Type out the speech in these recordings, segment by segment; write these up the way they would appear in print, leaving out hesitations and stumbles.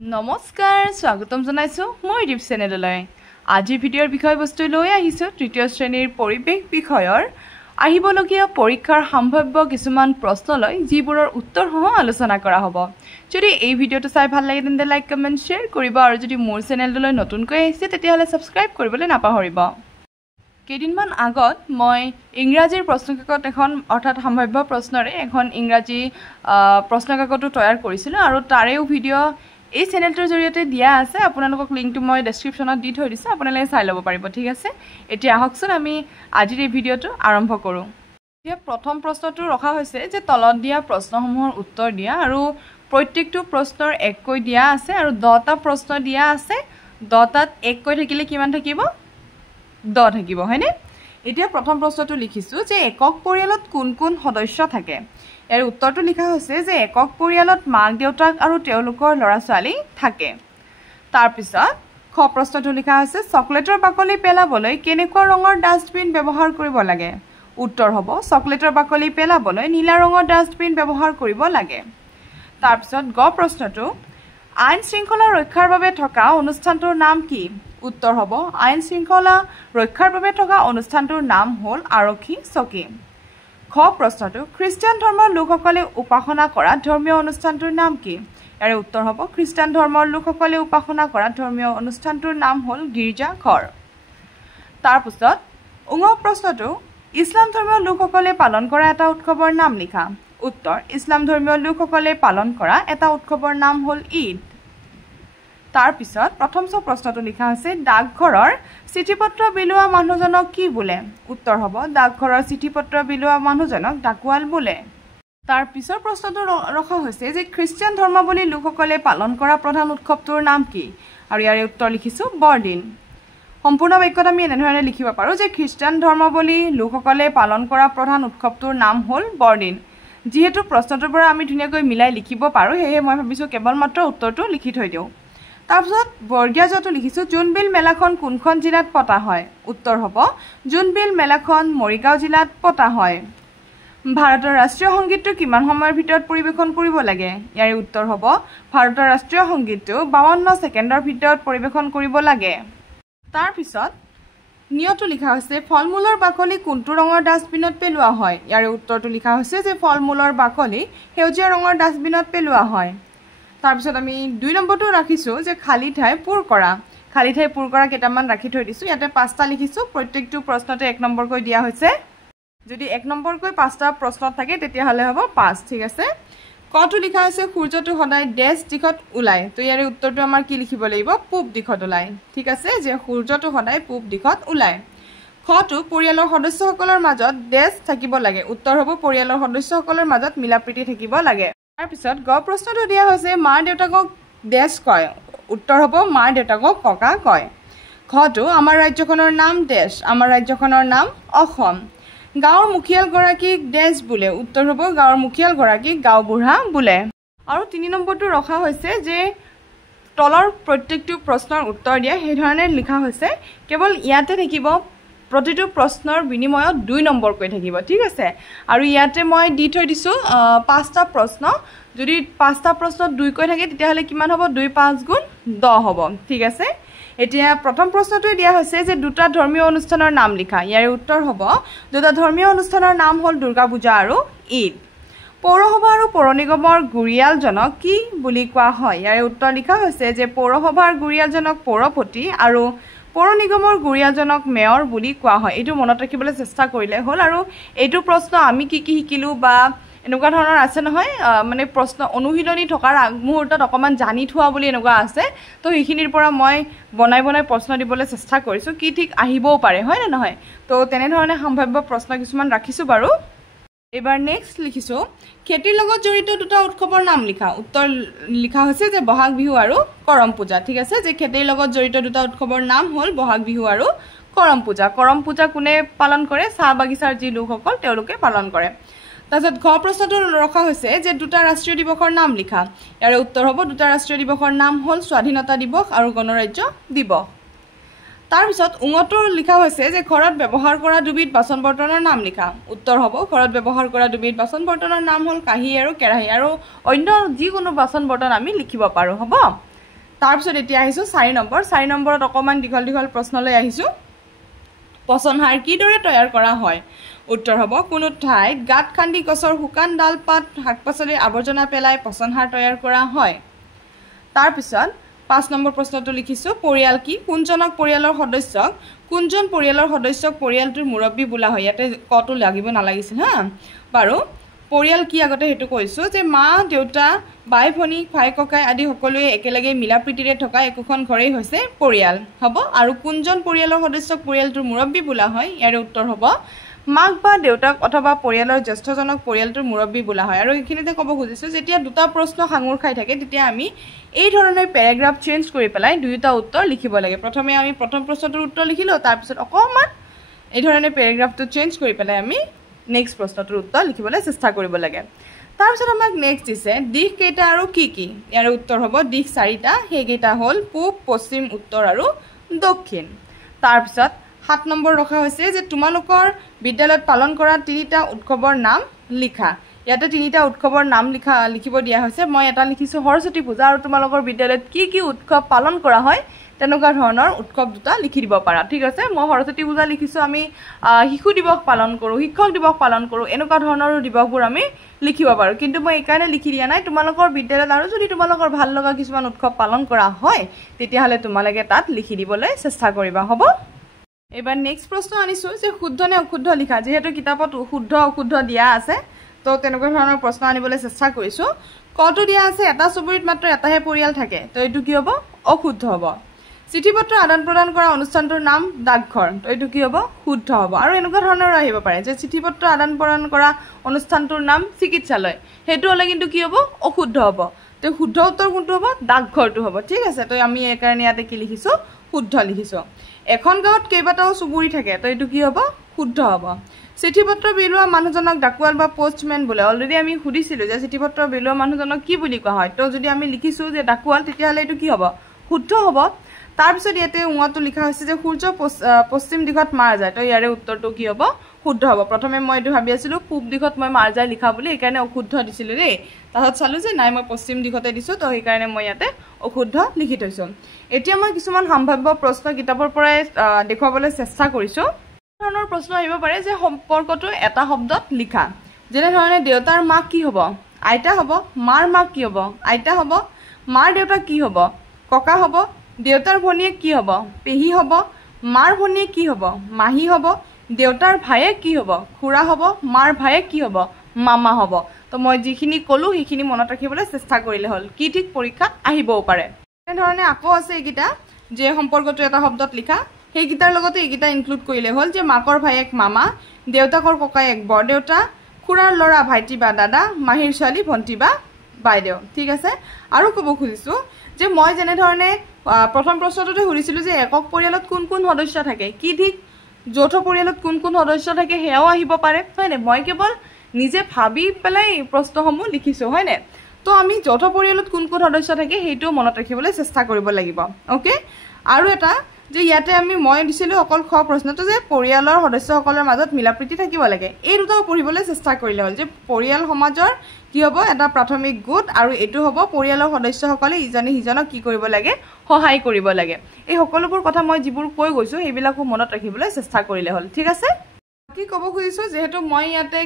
নমস্কাৰ স্বাগতম জনাইছো মই ইউটিউব চেনেললৈ আজিৰ ভিডিঅ'ৰ বিষয়বস্তু লৈ আহিছো তৃতীয় শ্ৰেণীৰ পৰিৱেশ বিষয়ৰ আহিবলগীয়া পৰীক্ষাৰ সম্ভাৱ্য কিছুমান প্ৰশ্নলৈ যিবোৰৰ উত্তৰসহ আলোচনা কৰা হ'ব যদি এই ভিডিঅ'টো চাই ভাল লাগে তেন্তে লাইক কমেন্ট শেয়াৰ কৰিব আৰু যদি মোৰ চেনেললৈ নতুনকৈ আহিছে তেতিয়াহ'লে সাবস্ক্ৰাইব কৰিবলৈ নাপাহৰিব কেইদিনমান আগত মই ইংৰাজীৰ প্ৰশ্নকাকত এখন অৰ্থাৎ সম্ভাৱ্য প্ৰশ্নৰে এখন ইংৰাজী প্ৰশ্নকাকতো তৈয়াৰ কৰিছিলোঁ আৰু তাৰেও ভিডিঅ' এই চেনেলটোৰ জৰিয়তে দিয়া আছে আপোনালোকক লিংকটো মই ডেসক্ৰিপচনত দি থৈ দিছো আপোনালোকে চাই ল'ব পাৰিব ঠিক আছে এতিয়া আহকচোন আমি আজিৰ এই ভিডিঅ'টো আৰম্ভ কৰোঁ এতিয়া প্ৰথম প্ৰশ্নটো ৰখা হৈছে যে তলত দিয়া প্ৰশ্নসমূহৰ উত্তৰ দিয়া আৰু প্ৰত্যেকটো প্ৰশ্নৰ এককৈ দিয়া আছে আৰু 10টা প্ৰশ্ন দিয়া আছে 10টাত এককৈ থাকিলে কিমান থাকিব 10 থাকিব হয়নে এতিয়া প্ৰথম প্ৰশ্নটো লিখিছো যে একক পৰিয়ালত কোন কোন সদস্য থাকে ইয়াৰ উত্তৰটো লিখা হৈছে যে একক পৰিয়ালত মাক দেউতাক আৰু তেওঁলোকৰ ল'ৰা ছোৱালী থাকে তাৰ পিছত খ প্ৰশ্নটো লিখা হৈছে চকলেটৰ বাকলি পেলাবলৈ কেনেকুৱা ৰঙৰ ডাষ্টবিন ব্যৱহাৰ কৰিব লাগে উত্তৰ হ'ব চকলেটৰ বাকলি পেলাবলৈ নীলা ৰঙৰ ডাষ্টবিন ব্যৱহাৰ কৰিব লাগে তাৰ পিছত গ প্ৰশ্নটো আইন শৃংখলা ৰক্ষাৰ বাবে থকা অনুষ্ঠানটোৰ নাম কি উত্তৰ হ'ব আইন শৃংখলা ৰক্ষাৰ বাবে থকা অনুষ্ঠানটোৰ নাম হ'ল আৰক্ষী চকী খ প্ৰশ্নটো খ্ৰীষ্টিয়ান ধৰ্মৰ লোকসকলে উপাসনা কৰা ধৰ্মীয় অনুষ্ঠানটোৰ নাম কি ইয়াৰ উত্তৰ হ'ব খ্ৰীষ্টিয়ান ধৰ্মৰ লোকসকলে উপাসনা কৰা ধৰ্মীয় অনুষ্ঠানটোৰ নাম হ'ল গীৰ্জা ঘৰ তাৰ পিছত উঙ প্ৰশ্নটো ইছলাম ধৰ্মীয় লোকসকলে পালন কৰা এটা উৎসৱৰ নাম লিখা উত্তৰ ইছলাম ধৰ্মীয় লোকসকলে পালন কৰা এটা উৎসৱৰ নাম হ'ল ঈদ তাৰ পিছত প্ৰথম প্ৰশ্নটো লিখা হৈছে ডাকঘৰৰ চিঠিপত্ৰ বিলোৱা মানুহজনক কি বোলে উত্তৰ হ'ব ডাকঘৰৰ চিঠিপত্ৰ বিলোৱা মানুহজনক ডাকুৱাল বোলে তাৰ পিছৰ প্ৰশ্নটো ৰখা হৈছে যে খ্ৰীষ্টিয়ান ধৰ্মাৱলী লোকসকলে পালন কৰা প্ৰধান উৎসৱটোৰ নাম কি আৰু ইয়াৰ উত্তৰ লিখিছো বৰদিন সম্পূৰ্ণ বাক্যত আমি এনেধৰণে লিখিব পাৰো যে খ্ৰীষ্টিয়ান ধৰ্মাৱলী লোকসকলে পালন কৰা প্ৰধান উৎসৱটোৰ নাম হ'ল বৰদিন যেহেতু প্ৰশ্নটোৰ পৰা আমি ধুনীয়াকৈ মিলাই লিখিব পাৰো হেয়ে মই ভাবিছো কেৱল মাত্ৰ উত্তৰটো লিখি থৈ দিও তাৰপিছত বৰ্গীয়া জটো লিখিছো জোনবিল মেলাখন কোনখন জিলাত পতা হয় উত্তৰ হ'ব জোনবিল মেলাখন মৰিগাঁও জিলাত পতা হয় ভাৰতৰ ৰাষ্ট্ৰীয় সংগীতটো কিমান সময়ৰ ভিতৰত পৰিবেশন কৰিব লাগে ইয়াৰ উত্তৰ হ'ব ভাৰতৰ ৰাষ্ট্ৰীয় সংগীতটো 52 ছেকেণ্ডৰ ভিতৰত পৰিবেশন কৰিব লাগে তাৰ পিছত নিয়টো লিখা হৈছে ফলমূলৰ বাকলি কোনটো ৰঙৰ ডাষ্টবিনত পেলোৱা হয় ইয়াৰ উত্তৰটো লিখা হৈছে যে ফলমূলৰ বাকলি সেউজীয়া ৰঙৰ ডাষ্টবিনত পেলোৱা হয় তাৰ পিছত আমি 2 নম্বৰটো ৰাখিছো যে খালি ঠাই পূৰ কৰা কেইটামান ৰাখি থৈ দিছো ইয়াতে 5টা লিখিছো প্ৰত্যেকটো প্ৰশ্নতে 1 নম্বৰকৈ দিয়া হৈছে যদি 1 নম্বৰকৈ 5টা প্ৰশ্ন থাকে তেতিয়া হলে হ'ব 5 ঠিক আছে কটো লিখা আছে সূৰ্যটো সদায় ডেশ দিশত ওলাই তো ইয়াৰ উত্তৰটো আমাৰ কি লিখিব লাগিব পূব দিশত ওলাই ঠিক আছে যে সূৰ্যটো সদায় পূব দিশত ওলাই খটো পৰিয়ালৰ সদস্যসকলৰ মাজত ডেশ থাকিব লাগে উত্তৰ হ'ব পৰিয়ালৰ সদস্যসকলৰ মাজত মিলাপ্ৰীতি থাকিব লাগে তাৰ পিছত গ প্ৰশ্নটো দিয়া হৈছে মাৰ দেউতাকক ডেশ কয় উত্তৰ হ'ব মাৰ দেউতাকক ককা কয় খটো আমাৰ ৰাজ্যখনৰ নাম ডেশ আমাৰ ৰাজ্যখনৰ নাম অসম গাঁৱৰ মুখিয়াল গৰাকীক ডেশ বোলে উত্তৰ হ'ব গাঁৱৰ মুখিয়াল গৰাকীক গাঁওবুঢ়া বোলে আৰু 3 নম্বৰটো ৰখা হৈছে যে তলৰ প্ৰত্যেকটো প্ৰশ্নৰ উত্তৰ দিয়া সেই ধৰণে লিখা হৈছে কেৱল ইয়াতে থাকিব প্ৰতিটো প্ৰশ্নৰ বিনিময়ত 2 নম্বৰকৈ থাকিব ঠিক আছে আৰু ইয়াতে মই দি থৈ দিছো 5টা প্ৰশ্ন যদি 5টা প্ৰশ্নত 2 কৈ থাকে তেতিয়া হলে কিমান হ'ব 2 5 গুণ 10 হ'ব ঠিক আছে এতিয়া প্ৰথম প্ৰশ্নটো দিয়া হৈছে যে দুটা ধৰ্মীয় অনুষ্ঠানৰ নাম লিখা ইয়াৰ উত্তৰ হ'ব দুটা ধৰ্মীয় অনুষ্ঠানৰ নাম হ'ল দুৰ্গা পূজা আৰু ঈদ পৌৰসভা আৰু পৌৰ নিগমৰ গুৰিয়ালজনক কি বুলি কোৱা হয় ইয়াৰ উত্তৰ লিখা হৈছে যে পৌৰসভাৰ গুৰিয়ালজনক পৌৰপতি আৰু পৌৰ নিগমৰ গুৰিয়ালজনক মেয়ৰ বুলি কোৱা হয় এইটো মনত ৰাখিবলৈ চেষ্টা কৰিলে হ'ল আৰু এইটো প্ৰশ্ন আমি কি শিকিলো বা এনেকুৱা ধৰণৰ আছে নহয় মানে প্ৰশ্ন অনুশীলনী থকাৰ আগমুহূৰ্তত অকমান জানি থোৱা বুলি এনেকুৱা আছে তো এইখিনিৰ পৰা মই বনাই প্ৰশ্ন দিবলৈ চেষ্টা কৰিছো কি ঠিক আহিবও পাৰে হয় না নহয় তো তেনে ধৰণে সম্ভাৱ্য প্ৰশ্ন কিছুমান ৰাখিছো বাৰু এবাৰ নেক্সট লিখিছো খেতিৰ লগত জড়িত দুটা উৎসৱৰ নাম লিখা উত্তৰ লিখা হৈছে যে বহাগ বিহু আৰু কৰম পূজা ঠিক আছে যে খেতিৰ লগত জড়িত দুটা উৎসৱৰ নাম হ'ল বহাগ বিহু আৰু কৰম পূজা কোনে পালন কৰে চাহ বাগিচাৰ যি লোকসকল তেওঁলোকে পালন কৰে তাৰপিছত ঘ প্ৰশ্নটো ৰখা হৈছে যে দুটা ৰাষ্ট্ৰীয় দিৱসৰ নাম লিখা ইয়াৰ উত্তৰ হ'ব দুটা ৰাষ্ট্ৰীয় দিৱসৰ নাম হ'ল স্বাধীনতা দিৱস আৰু গণৰাজ্য দিৱস তাৰ পিছত উঙটো লিখা হৈছে যে ঘৰত ব্যৱহাৰ কৰা দুবিধ বাচন বৰ্তনৰ নাম লিখা উত্তৰ হ'ব ঘৰত ব্যৱহাৰ কৰা দুবিধ বাচন বৰ্তনৰ নাম হ'ল কাঁহী আৰু কেৰাহী আৰু অন্য যিকোনো বাচন বৰ্তন আমি লিখিব পাৰো হ'ব তাৰপিছত এতিয়া আহিছোঁ 4 নম্বৰ 4 নম্বৰত অকণমান দীঘল দীঘল প্ৰশ্নলৈ আহিছোঁ পচন সাৰ কিদৰে তৈয়াৰ কৰা হয় উত্তৰ হ'ব কোনো ঠাইত গাঁত খান্দি গছৰ শুকান ডাল পাত শাক পাচলিৰ আৱৰ্জনা পেলাই পচন সাৰ তৈয়াৰ কৰা হয় তাৰপিছত 5 নম্বৰ প্ৰশ্নটো লিখিছোঁ পৰিয়াল কি কোনজনক পৰিয়ালৰ সদস্যক কোনজন পৰিয়ালৰ সদস্যক পৰিয়ালটোৰ মুৰব্বী বোলা হয় ইয়াতে কটো লাগিব নালাগিছিল হা বাৰু পৰিয়াল কি আগতে হেতু কৈছো যে মা দেউতা বাই ভনী ভাই ককাই আদি সকলোৱে একেলগে মিলাপ্ৰীতিৰে থকা একোখন ঘৰেই হৈছে পৰিয়াল হ'ব আৰু কোনজন পৰিয়ালৰ সদস্যক পৰিয়ালটোৰ মুৰব্বী বোলা হয় ইয়াৰ উত্তৰ হ'ব মাক বা দেউতাক অথবা পৰিয়ালৰ জ্যেষ্ঠজনক পৰিয়ালটোৰ মুৰব্বী বোলা হয় আৰু এইখিনিতে ক'ব খুজিছো যেতিয়া দুটা প্ৰশ্ন সাঙুৰ খাই থাকে তেতিয়া আমি এই ধৰণৰ প্যাৰাগ্ৰাফ চেঞ্জ কৰি পেলাই দুইটা উত্তৰ লিখিব লাগে প্ৰথমে আমি প্ৰথম প্ৰশ্নটোৰ উত্তৰ লিখিলো তাৰ পিছত অকমান এই ধৰণে প্যাৰাগ্ৰাফটো চেঞ্জ কৰি পেলাই আমি নেক্সট প্ৰশ্নটোৰ উত্তৰ লিখিবলৈ চেষ্টা কৰিব লাগে তাৰ পিছত আমাক নেক্সট দিছে দিশ কেইটা আৰু কি কি ইয়াৰ উত্তৰ হ'ব দিশ 4টা হেগেটা হ'ল পূব পশ্চিম উত্তৰ আৰু দক্ষিণ তাৰ পিছত 7 নম্বৰ ৰখা হৈছে যে তোমালোকৰ বিদ্যালয়ত পালন কৰা 3টা উৎসৱৰ নাম লিখা ইয়াতে 3টা উৎসৱৰ নাম লিখিব দিয়া হৈছে মই এটা লিখিছো সৰস্বতী পূজা আৰু তোমালোকৰ বিদ্যালয়ত কি উৎসৱ পালন কৰা হয় তেনেকুৱা ধৰণৰ উৎসৱ দুটা লিখি দিব পাৰা ঠিক আছে মই সৰস্বতী পূজা লিখিছো আমি শিশু দিৱস পালন কৰো শিক্ষক দিৱস পালন কৰো এনেকুৱা ধৰণৰ দিৱসবোৰ আমি লিখিব পাৰো কিন্তু মই এইকাৰণে লিখি দিয়া নাই তোমালোকৰ বিদ্যালয়ত আৰু যদি তোমালোকৰ ভাল লগা কিছুমান উৎসৱ পালন কৰা হয় তেতিয়াহলে তোমালোকে তাত লিখি দিবলৈ চেষ্টা কৰিবা হ'ব এবাৰ নেক্সট প্ৰশ্ন আনিছো যে শুদ্ধ নে অশুদ্ধ লিখা যেহেতু কিতাপত শুদ্ধ অশুদ্ধ দিয়া আছে তো তেনেকুৱা ধৰণৰ প্ৰশ্ন আনিবলৈ চেষ্টা কৰিছো কটো দিয়া আছে এটা চুবুৰীত মাত্ৰ এটাহে পৰিয়াল থাকে তো এইটো কি হ'ব অশুদ্ধ হ'ব চিঠিপত্ৰ আদান প্ৰদান কৰা অনুষ্ঠানটোৰ নাম ডাকঘৰ তো এইটো কি হ'ব শুদ্ধ হ'ব আৰু এনেকুৱা ধৰণৰ আহিব পাৰে যে চিঠিপত্ৰ আদান প্ৰদান কৰা অনুষ্ঠানটোৰ নাম চিকিৎসালয় হেতু হলে কিন্তু কি হ'ব অশুদ্ধ হ'ব তো শুদ্ধ উত্তৰ কোনটো হ'ব ডাকঘৰটো হ'ব ঠিক আছে তো আমি এই কাৰণে ইয়াতে কি লিখিছো শুদ্ধ লিখিছো এখন গাঁৱত কেইবাটাও চুবুৰী থাকে তো এইটো কি হ'ব শুদ্ধ হ'ব চিঠিপত্ৰ বিলোৱা মানুহজনক ডাকুৱাল বা পোষ্টম্যান বোলে অলৰেডি আমি সুধিছিলো যে চিঠিপত্ৰ বিলোৱা মানুহজনক কি বুলি কোৱা হয় তো যদি আমি লিখিছো যে ডাকুৱাল তেতিয়াহলে এইটো কি হ'ব শুদ্ধ হ'ব তাৰ পিছত ইয়াতে উঙাটো লিখা হৈছে যে সূৰ্য পশ্চিম দিশত মাৰ যায় তো ইয়াৰে উত্তৰটো কি হ'ব শুদ্ধ হ'ব প্ৰথমে মই এইটো ভাবি আছিলো পূব দিশত মই মাৰ যায় লিখা বুলি এইকাৰণে অশুদ্ধ দিছিলো ৰে তাহত চালো যে নাই মই পশ্চিম দিশতে দিছো তো সেইকাৰণে মই ইয়াতে অশুদ্ধ লিখি থৈছো এতিয়া মই কিছুমান সম্ভাৱ্য প্ৰশ্ন কিতাপৰ পৰাই দেখুৱাবলৈ চেষ্টা কৰিছো ধৰণৰ প্ৰশ্ন আহিব পাৰে যে সম্পৰ্কটো এটা শব্দত লিখা যেনে ধৰণে দেউতাৰ মাক কি হ'ব আইতা হ'ব মাৰ মাক কি হ'ব আইতা হ'ব মাৰ দেউতা কি হ'ব ককা হ'ব দেউতাৰ ভনীয়ে কি হ'ব পেহী হ'ব মাৰ ভনীয়ে কি হ'ব মাহী হ'ব দেউতাৰ ভায়ে কি হ'ব খুৰা হ'ব মাৰ ভায়ে কি হ'ব মামা হ'ব তো মই যিখিনি কলো সেইখিনি মনত ৰাখিবলৈ চেষ্টা কৰিলে হ'ল কি ঠিক পৰীক্ষাত আহিবও পাৰে এনে ধৰণে আকৌ আছে এইকিটা যে সম্পৰ্কটো এটা শব্দত লিখা সেইকিটাৰ লগতে এইকিটা ইনক্লুড কৰিলে হ'ল যে মাকৰ ভায়েক মামা দেউতাকৰ ককায়েক বৰদেউতা খুৰাৰ ল'ৰা ভাইটি বা দাদা মাহীৰ ছোৱালী ভণ্টি বা বাইদেউ ঠিক আছে আৰু ক'ব খুজিছো যে মই যেনে ধৰণে প্ৰথম প্ৰশ্নটোতে সুধিছিলো যে একক পৰিয়ালত কোন কোন সদস্য থাকে কি ঠিক যৌথ পৰিয়ালত কোন কোন সদস্য থাকে হেয়াও আহিব পাৰে হয়নে মই কেৱল নিজে ভাবি পেলাই প্ৰশ্নসমূহ লিখিছো হয়নে তো আমি যৌথ পৰিয়ালত কোন কোন সদস্য থাকে হেইটো মনত ৰাখিবলৈ চেষ্টা কৰিব লাগিব ওকে আৰু এটা যে ইয়াতে আমি মই দিছিলো অকল খ প্ৰশ্নটো যে পৰিয়ালৰ সদস্যসকলৰ মাজত মিলাপ্ৰীতি থাকিব লাগে এই দুটাও পঢ়িবলৈ চেষ্টা কৰিলে হ'ল যে পৰিয়াল সমাজৰ কি হ'ব এটা প্ৰাথমিক গোট আৰু এটো হ'ব পৰিয়ালৰ সদস্যসকলে ইজনে সিজনক কি কৰিব লাগে সহায় কৰিব লাগে এই সকলোবোৰ কথা মই যিবোৰ কৈ গৈছো এইবিলাকো মনত ৰাখিবলৈ চেষ্টা কৰিলে হ'ল ঠিক আছে কি ক'ব খুজিছো যেহেতু মই ইয়াতে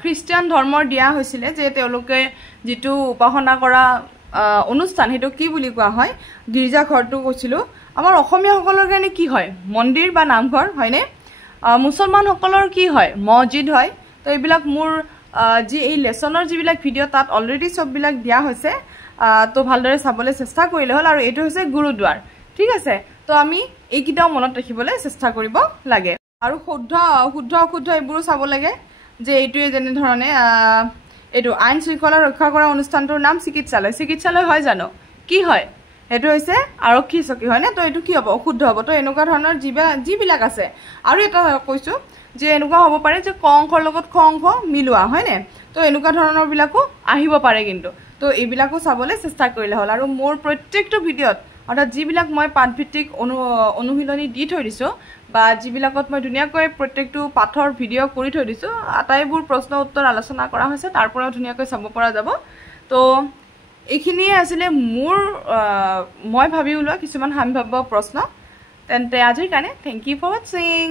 খ্ৰীষ্টিয়ান ধৰ্মৰ দিয়া হৈছিলে যে তেওঁলোকে যেটো উপাসনা কৰা অনুষ্ঠান হেতু কি বুলি কোৱা হয় গিৰ্জা ঘৰটো কৈছিলো আমাৰ অসমীয়া সকলৰ কাৰণে কি হয় মন্দিৰ বা নামঘৰ হয়নে মুছলমান সকলৰ কি হয় মছজিদ হয় তো এইবিলাক মোৰ যি এই লেসনৰ যিবিলাক ভিডিও তাত অলৰেডি সববিলাক দিয়া হৈছে তো ভালদৰে চাবলৈ চেষ্টা কৰিলে হ'ল আৰু এটো হৈছে গুৰুদ্বাৰ ঠিক আছে তো আমি এইকিটাও মনত ৰাখিবলৈ চেষ্টা কৰিব লাগে আৰু শুদ্ধ অশুদ্ধ এইবোৰ চাব লাগে যে এইটোৱে যেনে ধৰণে এটো আইন শৃংখলা ৰক্ষা কৰা অনুষ্ঠানটোৰ নাম চিকিৎসালয় হয় জানো কি হয় হেতু হৈছে আৰক্ষী চকী হয় না তো এটো কি হ'ব অশুদ্ধ হ'ব তো এনেকুৱা ধৰণৰ যিবিলাক আছে আৰু এটা কৈছো যে এনেকুৱা হ'ব পাৰে যে ক অংকৰ লগত খ অংক মিলোৱা হয় নে তো এনেকুৱা ধৰণৰ বিলাকো আহিব পাৰে কিন্তু তো এইবিলাকো চাবলৈ চেষ্টা কৰিলে হ'ল আৰু মোৰ প্ৰত্যেকটো ভিডিওত অৰ্থাৎ যিবিলাক মই পাঠভিত্তিক অনুশীলনী দি থৈ দিছো বা যিবিলাকত মই ধুনীয়াকৈ প্ৰত্যেকটো পাঠৰ ভিডিও কৰি থৈ দিছো আটাইবোৰ প্ৰশ্ন উত্তৰ আলোচনা কৰা হৈছে তাৰ পৰা ধুনীয়াকৈ চাব পৰা যাব তো এইখিনিয়ে আছিলে মোৰ মই ভাবি ওলোৱা কিছুমান সম্ভাৱ্য প্ৰশ্ন তেন্তে আজিৰ কাৰণে থ্যাংক ইউ ফৰ ৱাচিং